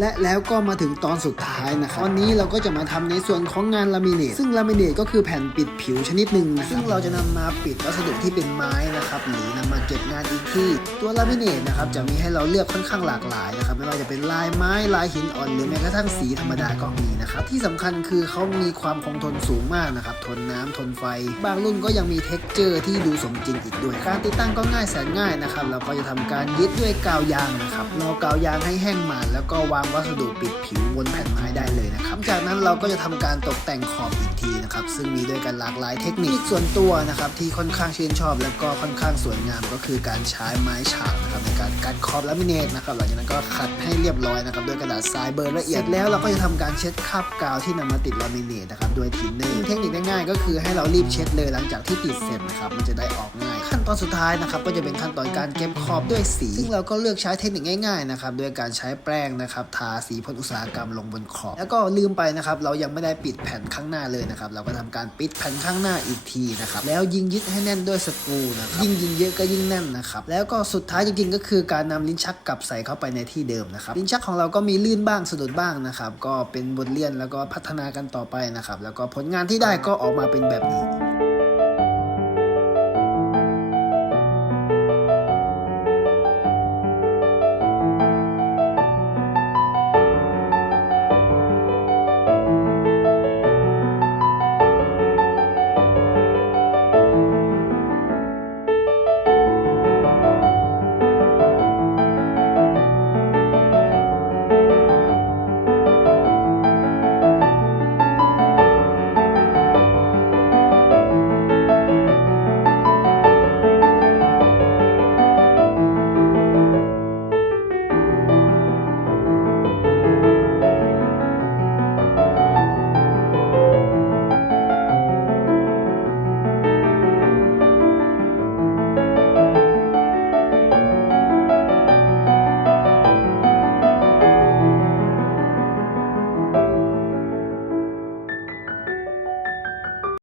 และแล้วก็มาถึงตอนสุดท้ายนะครับวันนี้เราก็จะมาทำในส่วนของงานลามิเนตซึ่งลามิเนตก็คือแผ่นปิดผิวชนิดหนึ่งนะซึ่งเราจะนำมาปิดวัสดุที่เป็นไม้นะครับหรือนำมาเก็บงานอีกที่ตัวลามิเนตนะครับจะมีให้เราเลือกค่อนข้างหลากหลายนะครับไม่ว่าจะเป็นลายไม้ลายหินอ่อนหรือแม้กระทั่งสีธรรมดาก็มีนะครับที่สำคัญคือเขามีความคงทนสูงมากนะครับทนน้ำทนไฟ บางรุ่นก็ยังมีเท็กเจอร์ที่ดูสมจริงอีกด้วยการติดตั้งก็ง่ายแสนง่ายนะครับเราก็จะทำการยึดด้วยกาวยางนะครับรอกาวยางให้แห้งมาแล้วก็วางวัสดุปิดผิวบนแผ่นไม้ได้เลยนะครับ จากนั้นเราก็จะทำการตกแต่งขอบอีกทีนะครับ ซึ่งมีด้วยกันหลากหลายเทคนิคส่วนตัวนะครับที่ค่อนข้างชื่นชอบ แล้วก็ค่อนข้างสวยงามก็คือการใช้ไม้ฉากนะครับในการ กัดขอบลามิเนตนะครับหลังจากนั้นก็ขัดให้เรียบร้อยนะครับด้วยกระดาษทรายเบอร์ละเอียดแล้วเราก็จะทำการเช็ดคราบกาวที่นำมาติดลามิเนตนะครับด้วยทินเนอร์เทคนิคง่ายๆก็คือให้เรารีบเช็ดเลยหลังจากที่ติดเสร็จนะครับมันจะได้ออกง่าย ขั้นตอนสุดท้ายนะครับก็จะเป็นขั้นตอนการเก็บขอบด้วยสี ซึ่งเราก็เลือกใช้เทคนิคง่ายๆนะครับด้วยการใช้แป้งนะครับทาสีพ่นอุตสาหกรรมลงบนขอบ แล้วก็ลืมไปนะครับเรายังไม่ได้ปิดแผ่นข้างหน้าเลยนะครับเราก็ทำการปิดแผ่นข้างหน้าอีกทีนะครับแล้วยิงยึดให้แน่นด้วยสกรูนะครับยิ่งยิงเยอะก็ยิ่งแน่นนะครับแล้วก็สุดท้ายจริงๆก็คือการนำลิ้นชักกลับใส่เข้าไปในที่เดิมนะครับ ลิ้นชักของเราก็มีลื่นบ้างสะดุดบ้างนะครับ ก็เป็นบทเรียนแล้วก็พัฒนากันต่อไปนะครับ แล้วก็ผลงานที่ได้ก็ออกมาเป็นแบบนี้